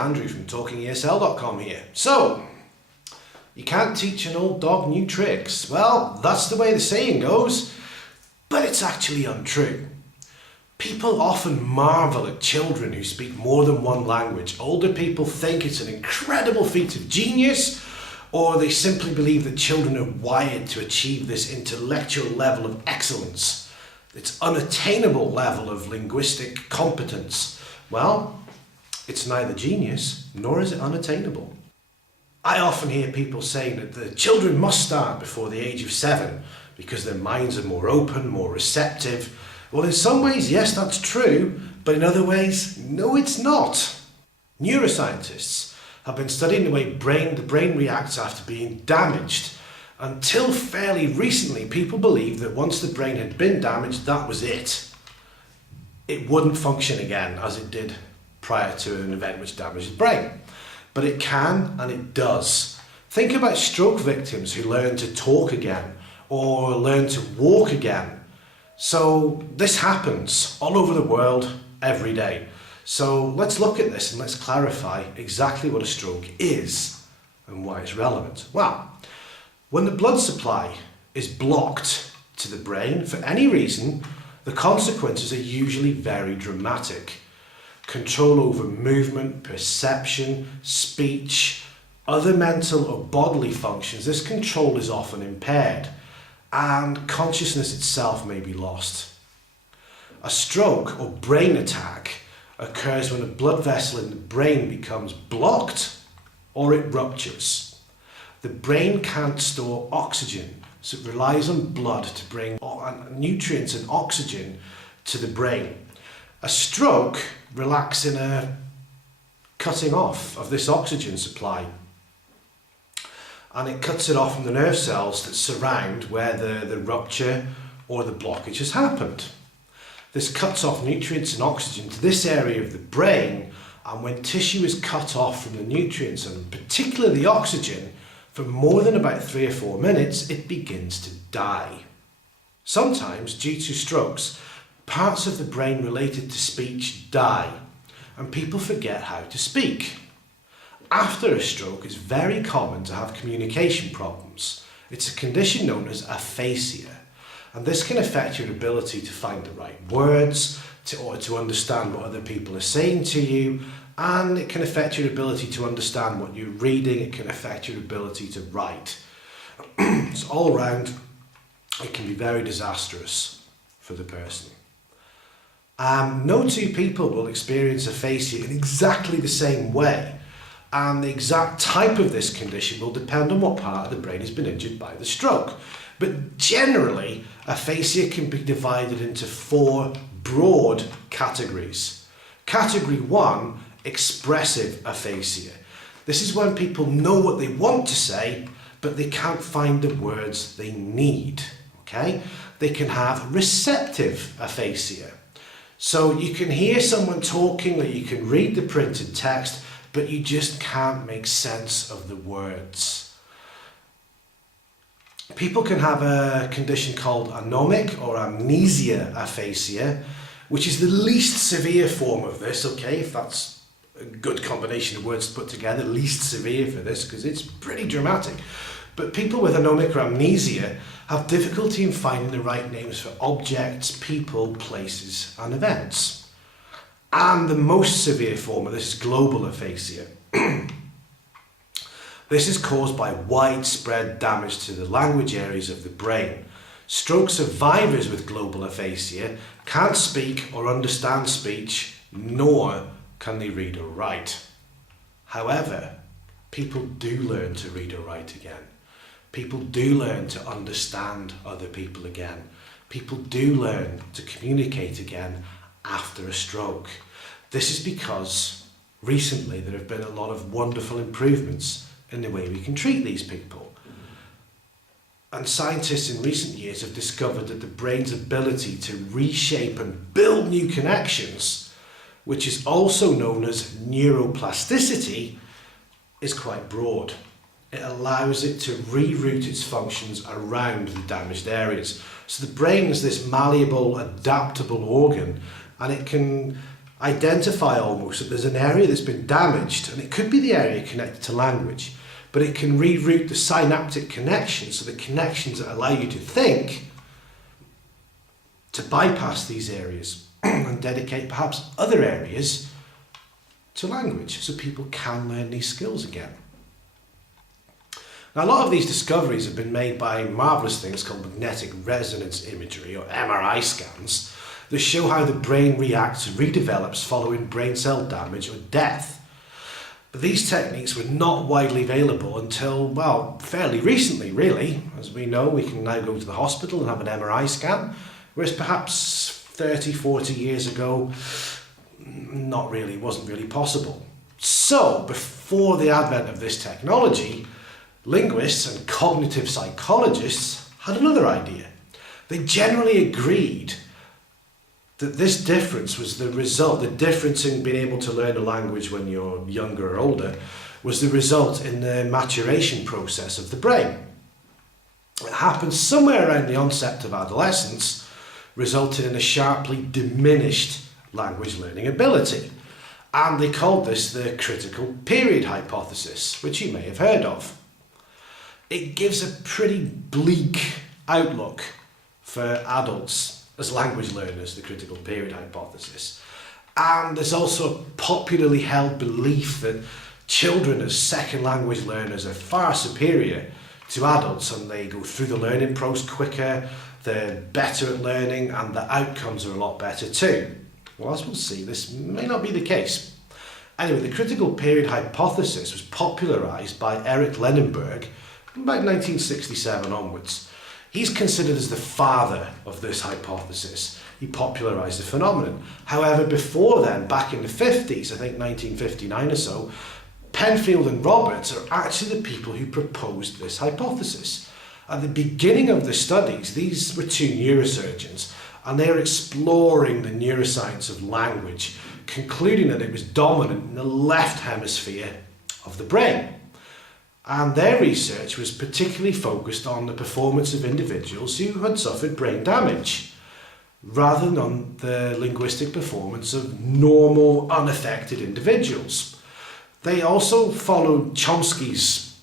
Andrew from TalkingESL.com here. So, you can't teach an old dog new tricks. Well, that's the way the saying goes, but it's actually untrue. People often marvel at children who speak more than one language. Older people think it's an incredible feat of genius, or they simply believe that children are wired to achieve this intellectual level of excellence, its unattainable level of linguistic competence. Well, it's neither genius nor is it unattainable. I often hear people saying that the children must start before the age of 7 because their minds are more open, more receptive. Well, in some ways, yes, that's true, but in other ways, no, it's not. Neuroscientists have been studying the way the brain reacts after being damaged. Until fairly recently, people believed that once the brain had been damaged, that was it. It wouldn't function again as it did prior to an event which damaged the brain. But it can and it does. Think about stroke victims who learn to talk again or learn to walk again. So this happens all over the world every day. So let's look at this and let's clarify exactly what a stroke is and why it's relevant. Well, when the blood supply is blocked to the brain for any reason, the consequences are usually very dramatic. Control over movement, perception, speech, other mental or bodily functions, this control is often impaired and consciousness itself may be lost. A stroke or brain attack occurs when a blood vessel in the brain becomes blocked or it ruptures. The brain can't store oxygen, so it relies on blood to bring nutrients and oxygen to the brain. A stroke results in a cutting off of this oxygen supply, and it cuts it off from the nerve cells that surround where the rupture or the blockage has happened. This cuts off nutrients and oxygen to this area of the brain, and when tissue is cut off from the nutrients and particularly the oxygen for more than about 3 or 4 minutes, it begins to die. Sometimes, due to strokes, parts of the brain related to speech die and people forget how to speak. After a stroke, it's very common to have communication problems. It's a condition known as aphasia, and this can affect your ability to find the right words, to understand what other people are saying to you, and it can affect your ability to understand what you're reading. It can affect your ability to write. So all around, it can be very disastrous for the person. No two people will experience aphasia in exactly the same way, and the exact type of this condition will depend on what part of the brain has been injured by the stroke. But generally, aphasia can be divided into 4 broad categories. Category 1, expressive aphasia. This is when people know what they want to say, but they can't find the words they need. Okay? They can have receptive aphasia. So you can hear someone talking or you can read the printed text, but you just can't make sense of the words. People can have a condition called anomic or amnesia aphasia, which is the least severe form of this, okay, if that's a good combination of words to put together, least severe for this, because it's pretty dramatic. But people with anomic or amnesia have difficulty in finding the right names for objects, people, places, and events. And the most severe form of this is global aphasia. This is caused by widespread damage to the language areas of the brain. Stroke survivors with global aphasia can't speak or understand speech, nor can they read or write. However, people do learn to read or write again. People do learn to understand other people again. People do learn to communicate again after a stroke. This is because recently there have been a lot of wonderful improvements in the way we can treat these people. And scientists in recent years have discovered that the brain's ability to reshape and build new connections, which is also known as neuroplasticity, is quite broad. It allows it to reroute its functions around the damaged areas. So the brain is this malleable, adaptable organ, and it can identify almost that there's an area that's been damaged, and it could be the area connected to language, but it can reroute the synaptic connections, so the connections that allow you to think, to bypass these areas and dedicate perhaps other areas to language, so people can learn these skills again. Now, a lot of these discoveries have been made by marvellous things called magnetic resonance imagery, or MRI scans, that show how the brain reacts and redevelops following brain cell damage or death. But these techniques were not widely available until, well, fairly recently, really. As we know, we can now go to the hospital and have an MRI scan, whereas perhaps 30, 40 years ago, wasn't really possible. So, before the advent of this technology, linguists and cognitive psychologists had another idea. They generally agreed that this difference was the result, the difference in being able to learn a language when you're younger or older, was the result in the maturation process of the brain. It happens somewhere around the onset of adolescence, resulting in a sharply diminished language learning ability. And they called this the critical period hypothesis, which you may have heard of. It gives a pretty bleak outlook for adults as language learners, the critical period hypothesis. And there's also a popularly held belief that children as second language learners are far superior to adults, and they go through the learning process quicker, they're better at learning, and the outcomes are a lot better too. Well, as we'll see, this may not be the case. Anyway, the critical period hypothesis was popularised by Eric Lenenberg from about 1967 onwards. He's considered as the father of this hypothesis. He popularised the phenomenon. However, before then, back in the 50s, I think 1959 or so, Penfield and Roberts are actually the people who proposed this hypothesis. At the beginning of the studies, these were two neurosurgeons, and they were exploring the neuroscience of language, concluding that it was dominant in the left hemisphere of the brain. And their research was particularly focused on the performance of individuals who had suffered brain damage, rather than on the linguistic performance of normal, unaffected individuals. They also followed Chomsky's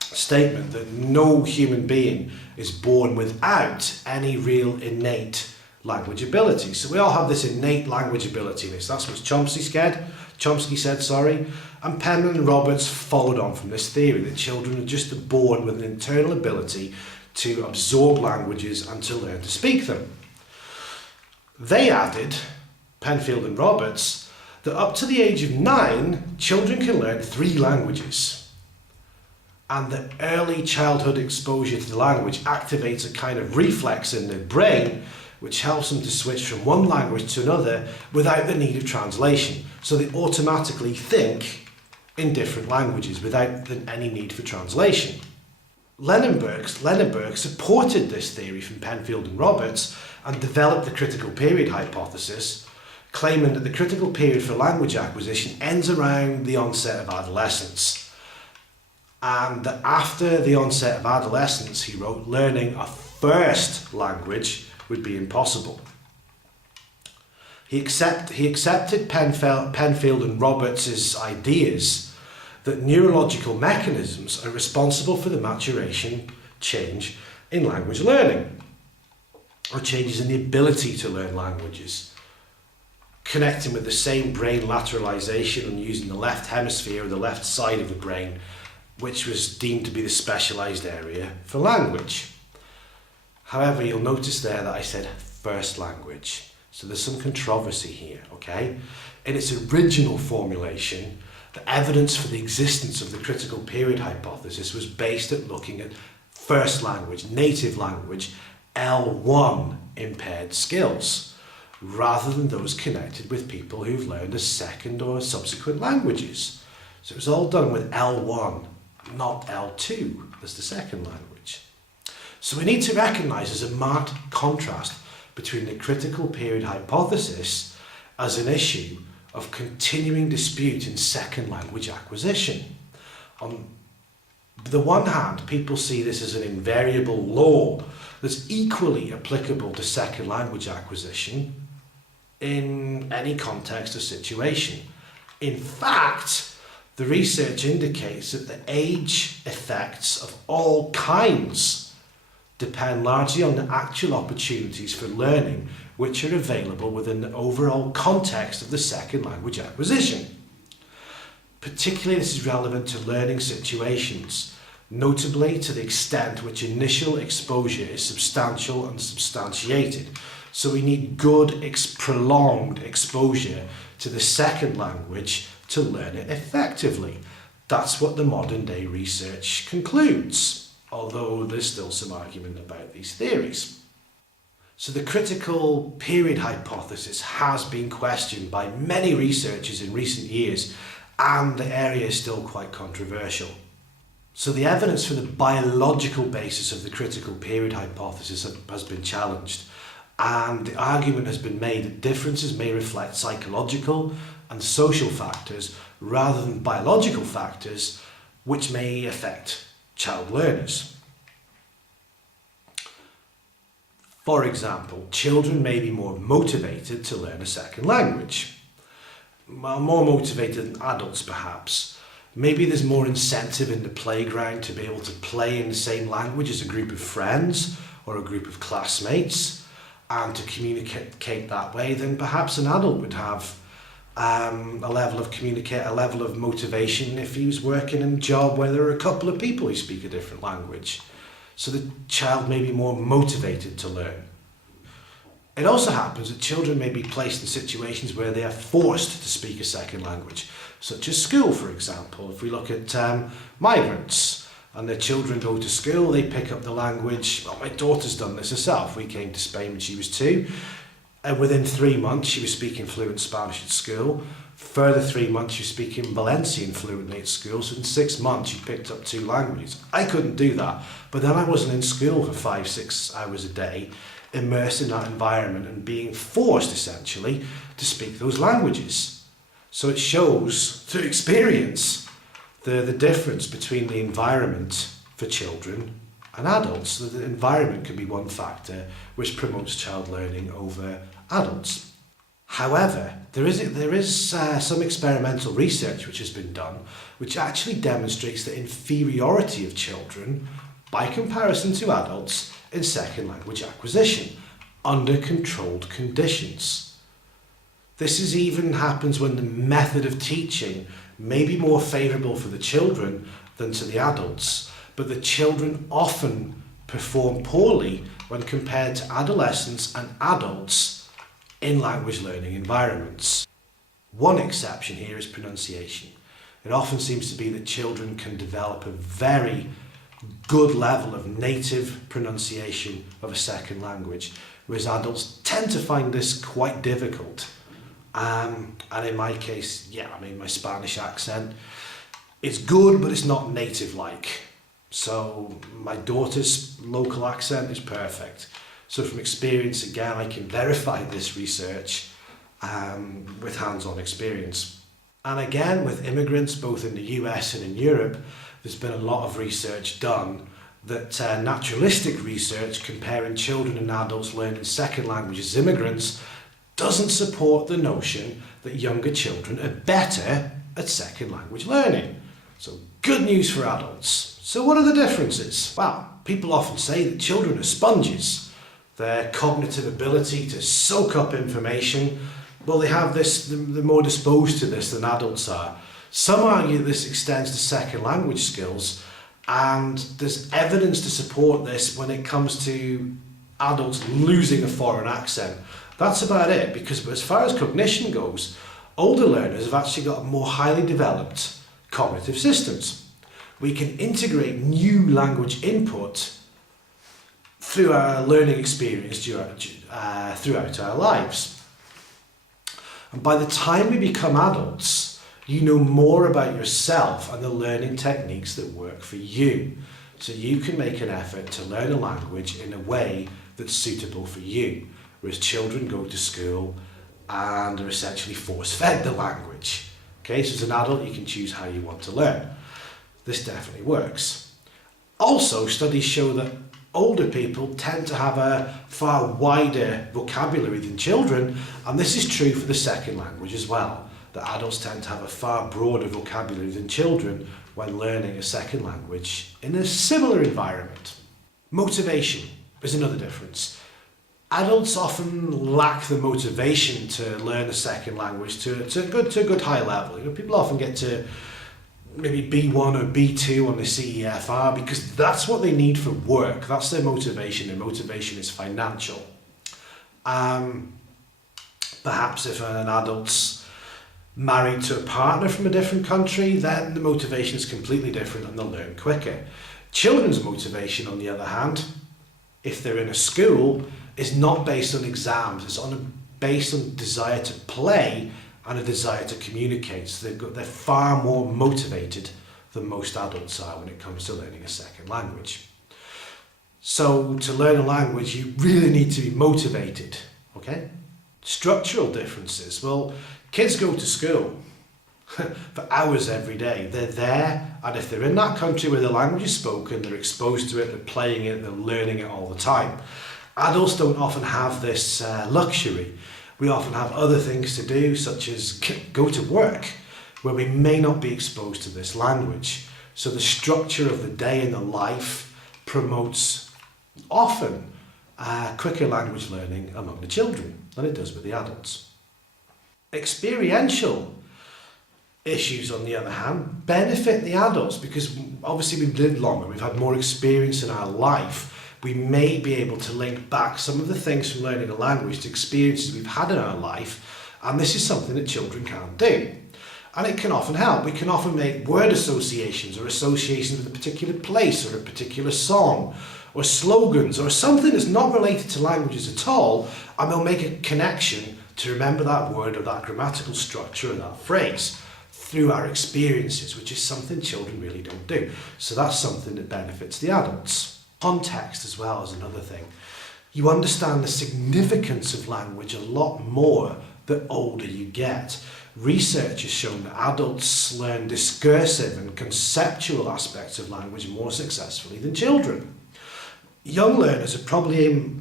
statement that no human being is born without any real innate language ability. So we all have this innate language ability. That's what Chomsky said, and Penman and Roberts followed on from this theory that children are just born with an internal ability to absorb languages and to learn to speak them. They added, Penfield and Roberts, that up to the age of 9, children can learn 3 languages. And that early childhood exposure to the language activates a kind of reflex in the brain which helps them to switch from one language to another without the need of translation. So they automatically think in different languages without any need for translation. Lenenberg supported this theory from Penfield and Roberts and developed the critical period hypothesis, claiming that the critical period for language acquisition ends around the onset of adolescence. And that after the onset of adolescence, he wrote, learning a first language would be impossible. He accepted Penfield and Roberts' ideas that neurological mechanisms are responsible for the maturation change in language learning, or changes in the ability to learn languages, connecting with the same brain lateralization and using the left hemisphere or the left side of the brain, which was deemed to be the specialized area for language. However, you'll notice there that I said first language. So there's some controversy here, okay? In its original formulation, the evidence for the existence of the critical period hypothesis was based at looking at first language, native language, L1 impaired skills, rather than those connected with people who've learned a second or subsequent languages. So it was all done with L1, not L2 as the second language. So we need to recognise there's a marked contrast between the critical period hypothesis as an issue of continuing dispute in second language acquisition. On the one hand, people see this as an invariable law that's equally applicable to second language acquisition in any context or situation. In fact, the research indicates that the age effects of all kinds depend largely on the actual opportunities for learning which are available within the overall context of the second language acquisition. Particularly, this is relevant to learning situations, notably to the extent which initial exposure is substantial and substantiated. So we need good, prolonged exposure to the second language to learn it effectively. That's what the modern day research concludes, although there's still some argument about these theories. So the critical period hypothesis has been questioned by many researchers in recent years, and the area is still quite controversial. So the evidence for the biological basis of the critical period hypothesis has been challenged, and the argument has been made that differences may reflect psychological and social factors rather than biological factors which may affect child learners. For example, children may be more motivated to learn a second language. Well, more motivated than adults perhaps. Maybe there's more incentive in the playground to be able to play in the same language as a group of friends or a group of classmates and to communicate that way than perhaps an adult would have a level of motivation if he was working in a job where there are a couple of people who speak a different language. So the child may be more motivated to learn. It also happens that children may be placed in situations where they are forced to speak a second language, such as school, for example. If we look at migrants and their children go to school, they pick up the language. Well, my daughter's done this herself. We came to Spain when she was 2, and within 3 months she was speaking fluent Spanish at school. Further 3 months she was speaking Valencian fluently at school, so in 6 months she picked up 2 languages. I couldn't do that, but then I wasn't in school for 5-6 hours a day, immersed in that environment and being forced essentially to speak those languages. So it shows through experience the difference between the environment for children and adults. So the environment can be one factor which promotes child learning over adults. However, there is some experimental research which has been done which actually demonstrates the inferiority of children by comparison to adults in second language acquisition under controlled conditions. This even happens when the method of teaching may be more favourable for the children than to the adults, but the children often perform poorly when compared to adolescents and adults in language learning environments. One exception here is pronunciation. It often seems to be that children can develop a very good level of native pronunciation of a second language, whereas adults tend to find this quite difficult. And in my case, my Spanish accent is good, but it's not native-like. So my daughter's local accent is perfect. So from experience, again, I can verify this research with hands-on experience. And again, with immigrants, both in the US and in Europe, there's been a lot of research done that naturalistic research comparing children and adults learning second languages as immigrants doesn't support the notion that younger children are better at second language learning. So good news for adults. So what are the differences? Well, people often say that children are sponges. Their cognitive ability to soak up information, well, they have this, they're more disposed to this than adults are. Some argue this extends to second language skills, and there's evidence to support this when it comes to adults losing a foreign accent. That's about it, because as far as cognition goes, older learners have actually got more highly developed cognitive systems. We can integrate new language input through our learning experience throughout our lives. And by the time we become adults, you know more about yourself and the learning techniques that work for you. So you can make an effort to learn a language in a way that's suitable for you. Whereas children go to school and are essentially force-fed the language. Okay, so as an adult you can choose how you want to learn. This definitely works. Also, studies show that older people tend to have a far wider vocabulary than children, and this is true for the second language as well, that adults tend to have a far broader vocabulary than children when learning a second language in a similar environment. Motivation is another difference. Adults often lack the motivation to learn a second language to a good high level. People often get to maybe B1 or B2 on the CEFR because that's what they need for work. That's their motivation. Their motivation is financial. Perhaps if an adult's married to a partner from a different country, then the motivation is completely different and they'll learn quicker. Children's motivation, on the other hand, if they're in a school, is not based on exams. It's based on desire to play and a desire to communicate. So they're far more motivated than most adults are when it comes to learning a second language. So to learn a language, you really need to be motivated, okay? Structural differences. Well, kids go to school for hours every day. They're there, and if they're in that country where the language is spoken, they're exposed to it, they're playing it, they're learning it all the time. Adults don't often have this luxury. We often have other things to do, such as go to work, where we may not be exposed to this language. So the structure of the day and the life promotes often quicker language learning among the children than it does with the adults. Experiential issues, on the other hand, benefit the adults because obviously we've lived longer, we've had more experience in our life. We may be able to link back some of the things from learning a language to experiences we've had in our life, and this is something that children can't do. And it can often help. We can often make word associations or associations with a particular place or a particular song or slogans or something that's not related to languages at all, and we'll make a connection to remember that word or that grammatical structure or that phrase through our experiences, which is something children really don't do. So that's something that benefits the adults. Context as well is another thing. You understand the significance of language a lot more the older you get. Research has shown that adults learn discursive and conceptual aspects of language more successfully than children. Young learners are probably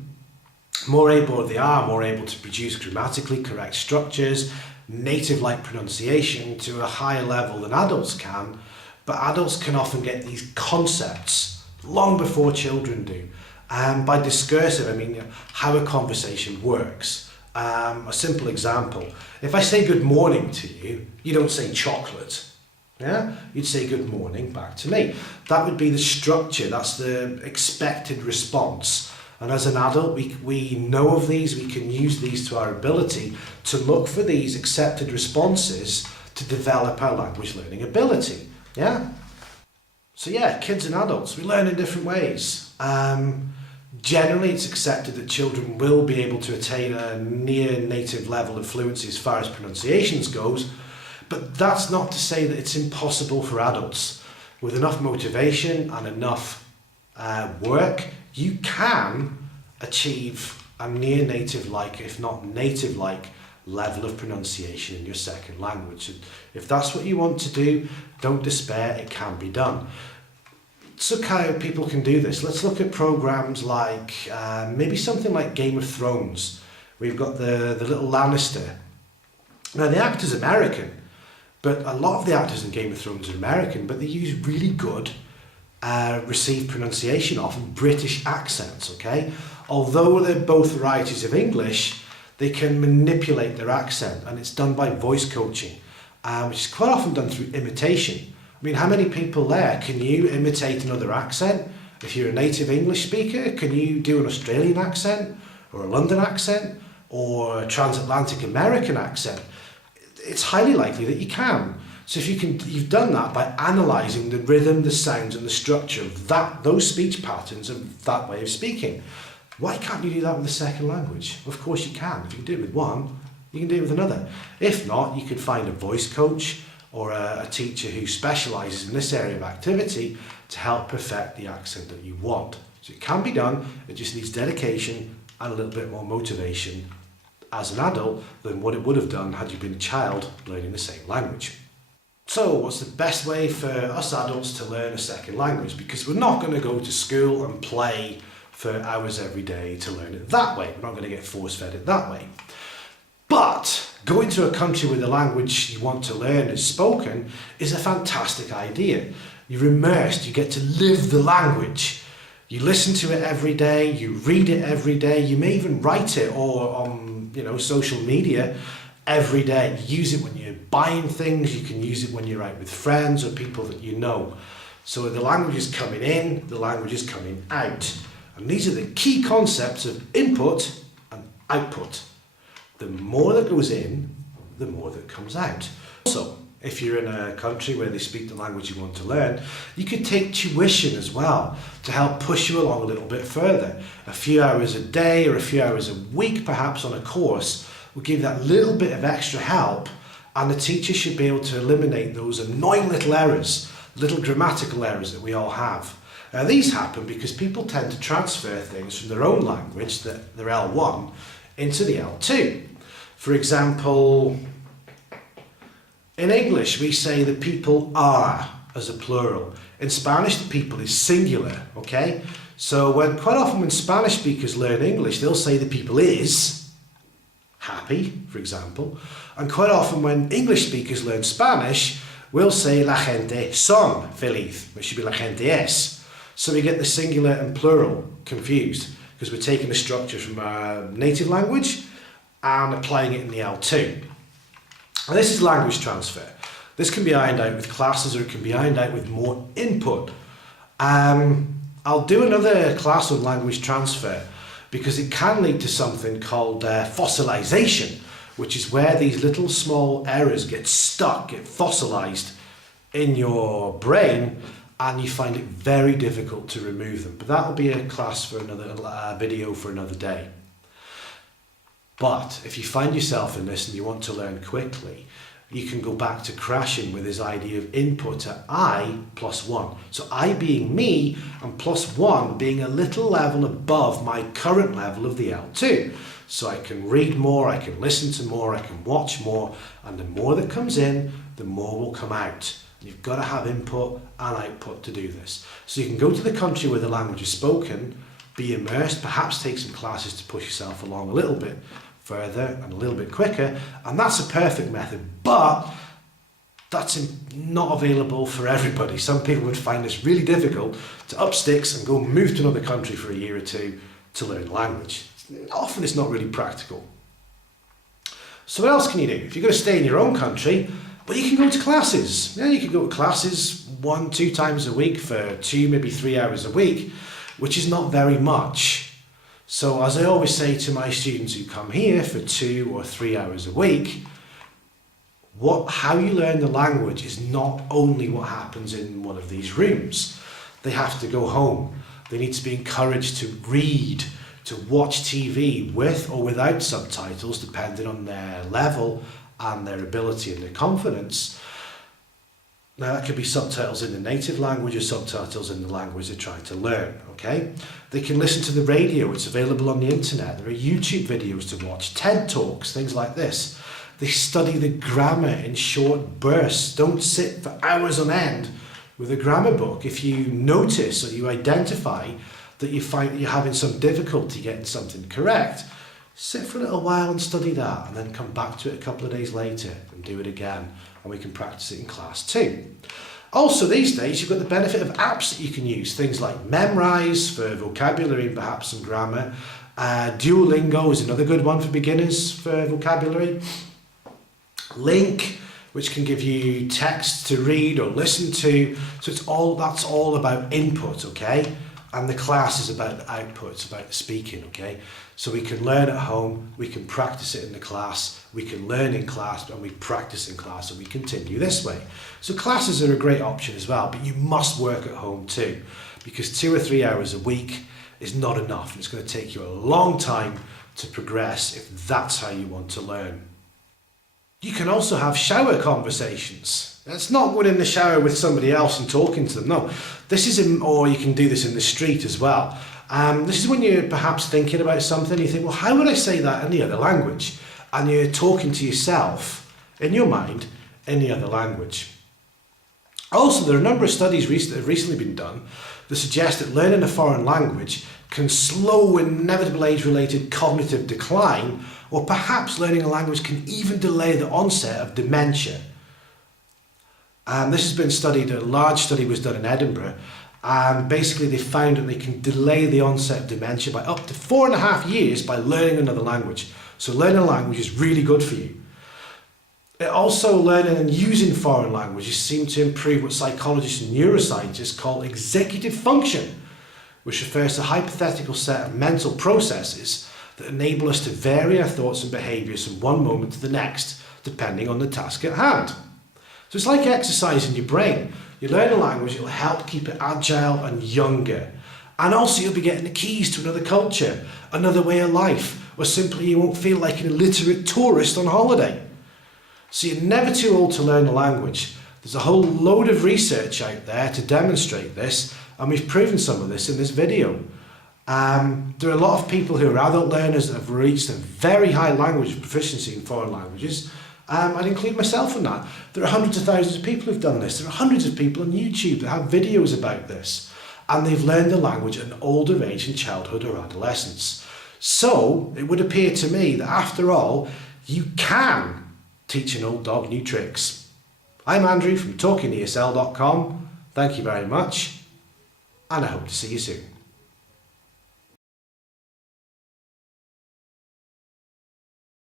more able to produce grammatically correct structures, native-like pronunciation to a higher level than adults can, but adults can often get these concepts long before children do. By discursive, I mean how a conversation works. A simple example, if I say good morning to you, you don't say chocolate. Yeah? You'd say good morning back to me. That would be the structure, that's the expected response. And as an adult, we know of these, we can use these to our ability to look for these accepted responses to develop our language learning ability. Yeah? So yeah, kids and adults, we learn in different ways. Generally, it's accepted that children will be able to attain a near native level of fluency as far as pronunciations goes, but that's not to say that it's impossible for adults. With enough motivation and enough work, you can achieve a near native-like, if not native-like, level of pronunciation in your second language. If that's what you want to do, don't despair, it can be done. So how people can do this? Let's look at programs like maybe something like Game of Thrones. We've got the little Lannister. Now the actor's American, but a lot of the actors in Game of Thrones are American, but they use really good received pronunciation, often British accents, okay? Although they're both varieties of English, they can manipulate their accent, and it's done by voice coaching, which is quite often done through imitation. I mean, how many people there can you imitate another accent? If you're a native English speaker, can you do an Australian accent or a London accent or a transatlantic American accent? It's highly likely that you can. So if you've done that by analysing the rhythm, the sounds and the structure of those speech patterns of that way of speaking. Why can't you do that with a second language? Of course you can. If you can do it with one, you can do it with another. If not, you could find a voice coach or a teacher who specialises in this area of activity to help perfect the accent that you want. So it can be done, it just needs dedication and a little bit more motivation as an adult than what it would have done had you been a child learning the same language. So what's the best way for us adults to learn a second language? Because we're not going to go to school and play for hours every day to learn it that way. We're not going to get force-fed it that way. But going to a country where the language you want to learn is spoken is a fantastic idea. You're immersed, you get to live the language. You listen to it every day, you read it every day, you may even write it or on social media every day. You use it when you're buying things, you can use it when you're out with friends or people that you know. So the language is coming in, the language is coming out. And these are the key concepts of input and output. The more that goes in, the more that comes out. Also, if you're in a country where they speak the language you want to learn, you could take tuition as well to help push you along a little bit further. A few hours a day or a few hours a week perhaps on a course will give that little bit of extra help, and the teacher should be able to eliminate those annoying little errors, little grammatical errors that we all have. Now these happen because people tend to transfer things from their own language, their L1, into the L2. For example, in English we say the people are as a plural. In Spanish the people is singular, okay? So quite often when Spanish speakers learn English, they'll say the people is happy, for example. And quite often when English speakers learn Spanish, we'll say la gente son feliz, which should be la gente es. So we get the singular and plural confused because we're taking the structure from our native language and applying it in the L2. And this is language transfer. This can be ironed out with classes or it can be ironed out with more input. I'll do another class on language transfer because it can lead to something called fossilization, which is where these little small errors get stuck, get fossilized in your brain, and you find it very difficult to remove them. But that will be a class for another video for another day. But if you find yourself in this and you want to learn quickly, you can go back to crashing with this idea of input at I plus 1. So I being me and plus 1 being a little level above my current level of the L2. So I can read more, I can listen to more, I can watch more, and the more that comes in, the more will come out. You've got to have input and output to do this. So you can go to the country where the language is spoken, be immersed, perhaps take some classes to push yourself along a little bit further and a little bit quicker, and that's a perfect method, but that's not available for everybody. Some people would find this really difficult to up sticks and go move to another country for a year or two to learn language. Often it's not really practical. So what else can you do? If you're going to stay in your own country, well, you can go to classes. Yeah, you can go to classes 1-2 times a week for 2, maybe 3 hours a week, which is not very much. So as I always say to my students who come here for 2 or 3 hours a week, how you learn the language is not only what happens in one of these rooms. They have to go home. They need to be encouraged to read, to watch TV with or without subtitles, depending on their level and their ability and their confidence. Now that could be subtitles in the native language or subtitles in the language they're trying to learn, okay? They can listen to the radio, it's available on the internet. There are YouTube videos to watch, TED Talks, things like this. They study the grammar in short bursts. Don't sit for hours on end with a grammar book. If you notice or you identify that you find that you're having some difficulty getting something correct, sit for a little while and study that, and then come back to it a couple of days later and do it again, and we can practice it in class too. Also these days you've got the benefit of apps that you can use, things like Memrise for vocabulary and perhaps some grammar. Duolingo is another good one for beginners for vocabulary. Link, which can give you text to read or listen to. So that's all about input, okay? And the class is about the output, it's about the speaking, okay? So we can learn at home, we can practice it in the class, we can learn in class, and we practice in class, and we continue this way. So classes are a great option as well, but you must work at home too, because 2 or 3 hours a week is not enough, and it's going to take you a long time to progress if that's how you want to learn. You can also have shower conversations. It's not going in the shower with somebody else and talking to them. No, or you can do this in the street as well. This is when you're perhaps thinking about something. You think, well, how would I say that in the other language? And you're talking to yourself in your mind in the other language. Also, there are a number of studies that have recently been done that suggest that learning a foreign language can slow inevitable age-related cognitive decline, or perhaps learning a language can even delay the onset of dementia. This has been studied, a large study was done in Edinburgh, and basically they found that they can delay the onset of dementia by up to 4.5 years by learning another language. So learning a language is really good for you. Also, learning and using foreign languages seem to improve what psychologists and neuroscientists call executive function, which refers to a hypothetical set of mental processes that enable us to vary our thoughts and behaviours from one moment to the next, depending on the task at hand. So it's like exercising your brain. You learn a language, it'll help keep it agile and younger. And also you'll be getting the keys to another culture, another way of life, or simply you won't feel like an illiterate tourist on holiday. So you're never too old to learn a language. There's a whole load of research out there to demonstrate this, and we've proven some of this in this video. There are a lot of people who are adult learners that have reached a very high language proficiency in foreign languages. I'd include myself in that. There are hundreds of thousands of people who've done this. There are hundreds of people on YouTube that have videos about this, and they've learned the language at an older age in childhood or adolescence. So it would appear to me that after all, you can teach an old dog new tricks. I'm Andrew from TalkingESL.com. Thank you very much, and I hope to see you soon.